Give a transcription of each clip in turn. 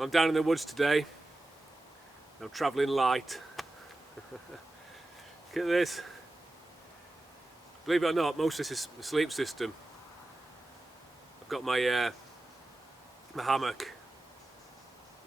I'm down in the woods today. I'm travelling light. Look at this. Believe it or not, most of this is the sleep system. I've got my my hammock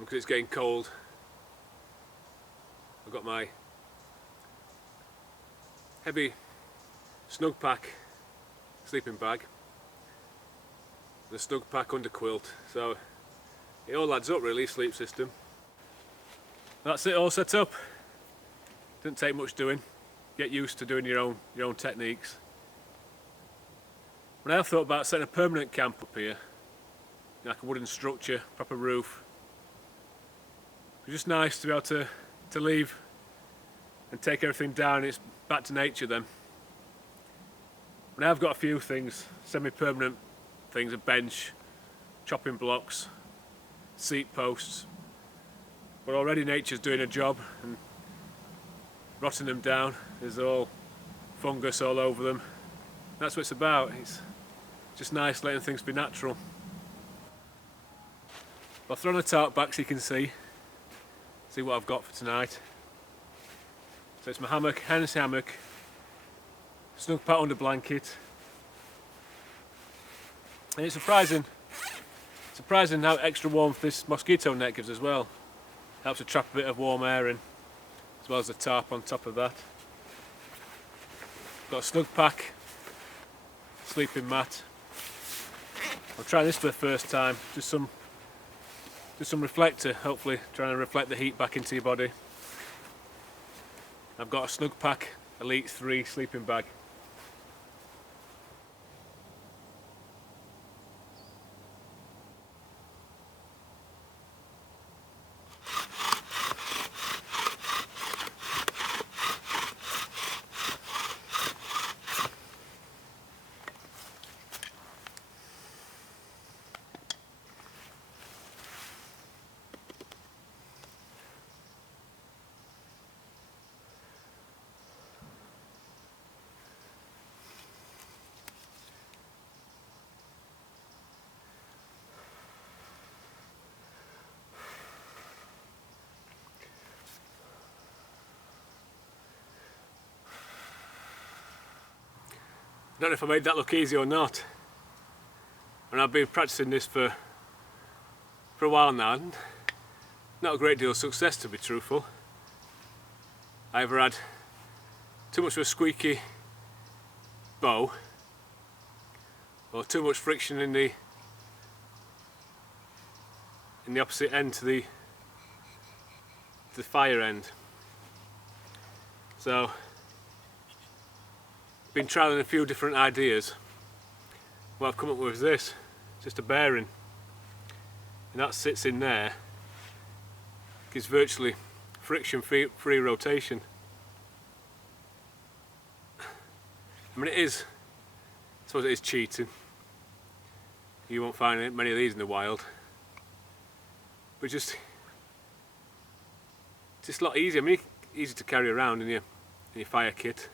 because it's getting cold. I've got my heavy snug pack sleeping bag, the snug pack under quilt, so it all adds up really, sleep system. That's it all set up. Didn't take much doing. Get used to doing your own techniques. But I have thought about setting a permanent camp up here, like a wooden structure, proper roof. It's just nice to be able to leave and take everything down. It's back to nature then. But I've got a few things, semi-permanent things, a bench, chopping blocks, seat posts. But already nature's doing a job and rotting them down. There's all fungus all over them. That's what it's about. It's just nice letting things be natural. I'll throw the tarp back so you can see what I've got for tonight. So it's my hammock, hen's hammock, snug pat under blanket. And it's surprising how extra warmth this mosquito net gives as well. Helps to trap a bit of warm air in, as well as the tarp on top of that. Got a snug pack, sleeping mat. I'm trying this for the first time, just some reflector, hopefully trying to reflect the heat back into your body. I've got a snug pack Elite 3 sleeping bag. I don't know if I made that look easy or not. And I've been practicing this for a while now, and not a great deal of success, to be truthful. I either had too much of a squeaky bow or too much friction in the opposite end to the fire end. So been trialling a few different ideas. What I've come up with is this, just a bearing, and that sits in there, gives virtually friction free rotation. I mean, I suppose it is cheating. You won't find many of these in the wild, but just a lot easier. I mean, easy to carry around in your fire kit.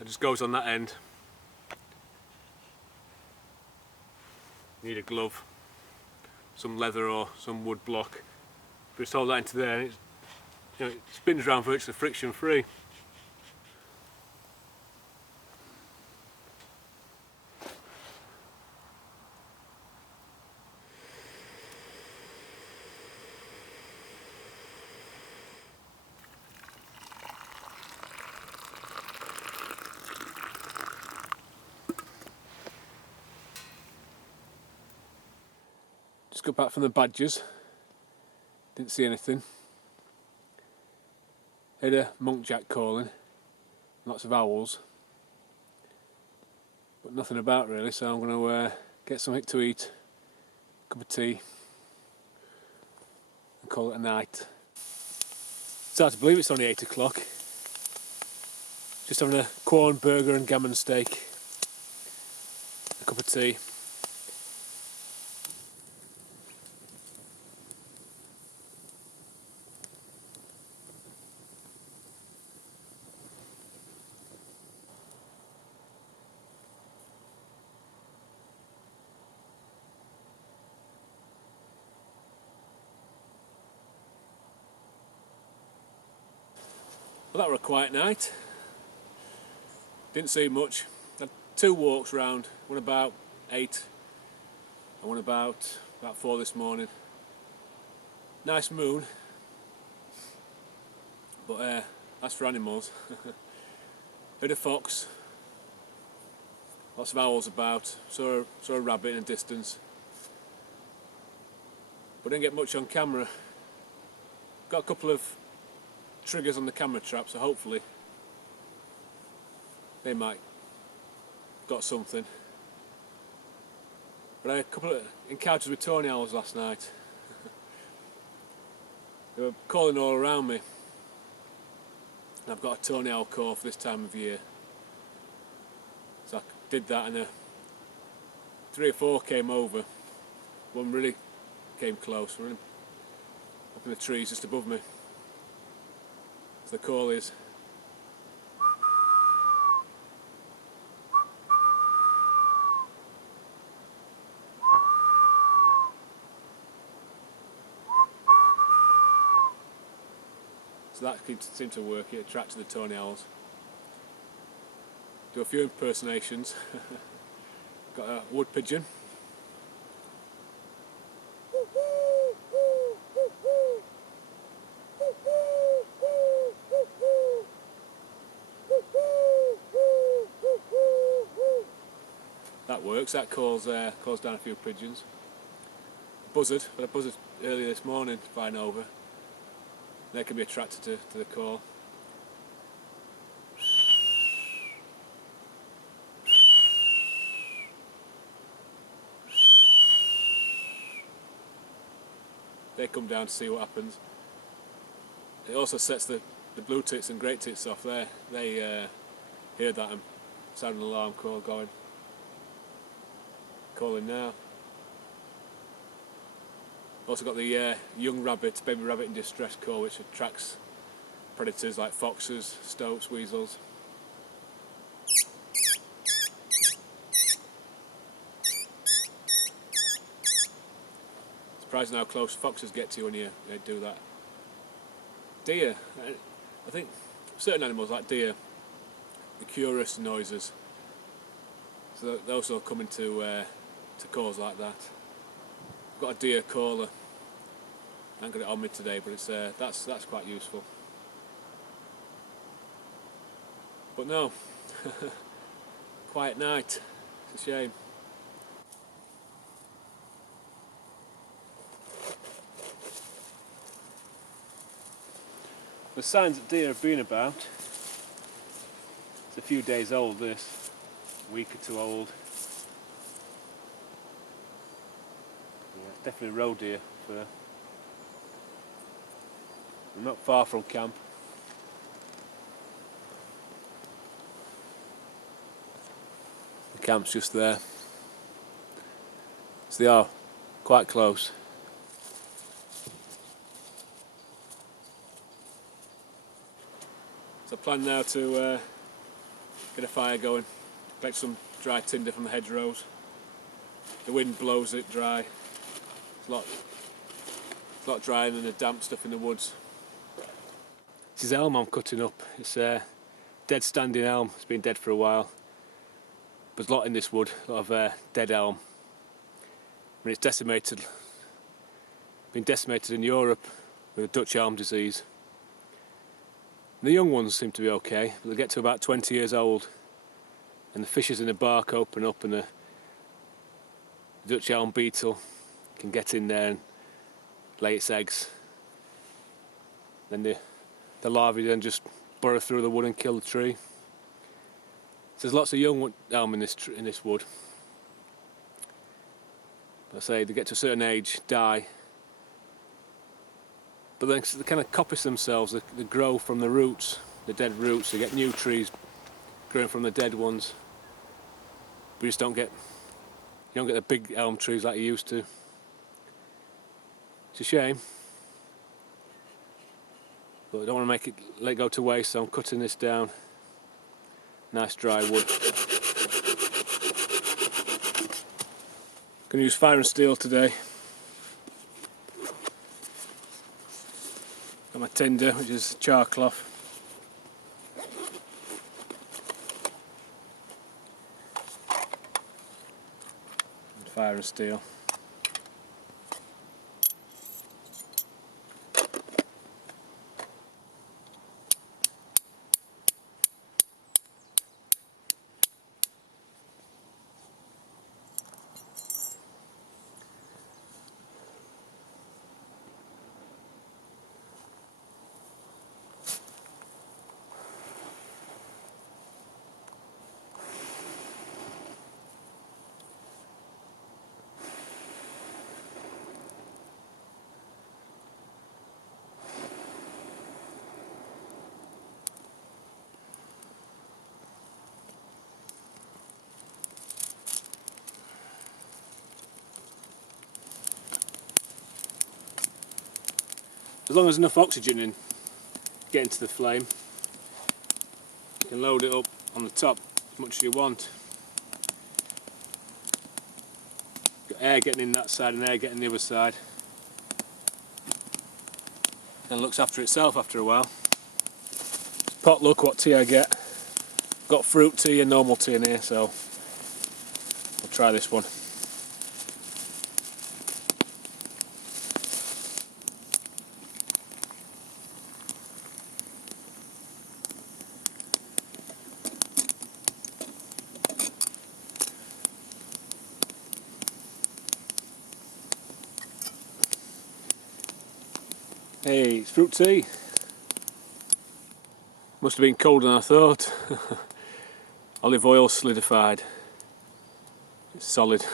It just goes on that end. You need a glove, some leather or some wood block. But just hold that into there, and it spins around virtually friction free. Just got back from the badgers, didn't see anything. Heard a monkjack calling, lots of owls, but nothing about really, so I'm going to get something to eat, a cup of tea, and call it a night. It's hard to believe it's only 8 o'clock. Just having a corn burger and gammon steak, a cup of tea. Well, that were a quiet night. Didn't see much. Had 2 walks round, one about 8 and one about 4 this morning. Nice moon, but that's for animals. Heard a fox, lots of owls about, saw a rabbit in the distance, but didn't get much on camera. Got a couple of triggers on the camera trap, so hopefully they might got something. But I had a couple of encounters with tawny owls last night. They were calling all around me. And I've got a tawny owl call for this time of year. So I did that, and 3 or 4 came over. One really came close, running up in the trees just above me. So the call is. So that seemed to work, it attracted the tawny owls. Do a few impersonations. Got a wood pigeon. That works, that calls down a few pigeons. Buzzard, but I buzzed earlier this morning flying over. They can be attracted to the call. They come down to see what happens. It also sets the blue tits and great tits off there. They hear that and sound an alarm call going. Calling now. Also got the young rabbit, baby rabbit in distress call, which attracts predators like foxes, stoats, weasels. Surprising how close foxes get to you when you do that. Deer, I think certain animals like deer, the curious noises. So those will come into to calls like that. I've got a deer caller. I haven't got it on me today, but it's that's quite useful. But no, quiet night. It's a shame. The signs that deer have been about. It's a few days old, this. A week or 2 old. Yeah, it's definitely roe deer fur. I'm not far from camp. The camp's just there. So they are quite close. So I plan now to get a fire going, collect some dry tinder from the hedgerows. The wind blows it dry. It's a lot drier than the damp stuff in the woods. This is elm I'm cutting up. It's a dead standing elm. It's been dead for a while. There's a lot in this wood, a lot of dead elm. When it's decimated, been decimated in Europe with Dutch elm disease. The young ones seem to be okay, but they get to about 20 years old and the fissures in the bark open up and the Dutch elm beetle can get in there and lay its eggs. Then the larvae then just burrow through the wood and kill the tree. So there's lots of young elm in this wood. I say they get to a certain age, die, but then they kind of coppice themselves. They grow from the roots, the dead roots. They get new trees growing from the dead ones. But you don't get the big elm trees like you used to. It's a shame. But I don't want to let it go to waste, so I'm cutting this down. Nice dry wood. Going to use fire and steel today. Got my tinder, which is char cloth. fire and steel. As long as enough oxygen in getting to the flame, you can load it up on the top as much as you want. Got air getting in that side and air getting the other side. And it looks after itself after a while. Potluck, what tea I get. Got fruit tea and normal tea in here, so we'll try this one. Hey, it's fruit tea. Must have been colder than I thought. Olive oil solidified. It's solid.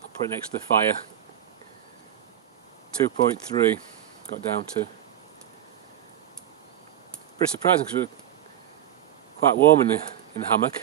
I'll put it next to the fire. 2.3 got down to. Pretty surprising because we're quite warm in the hammock.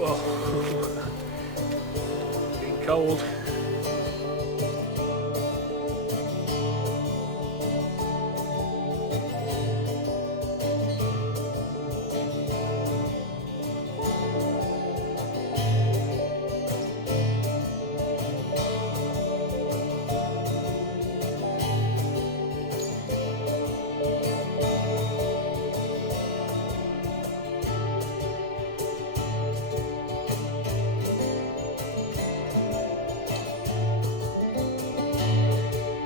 Whoa. Getting cold.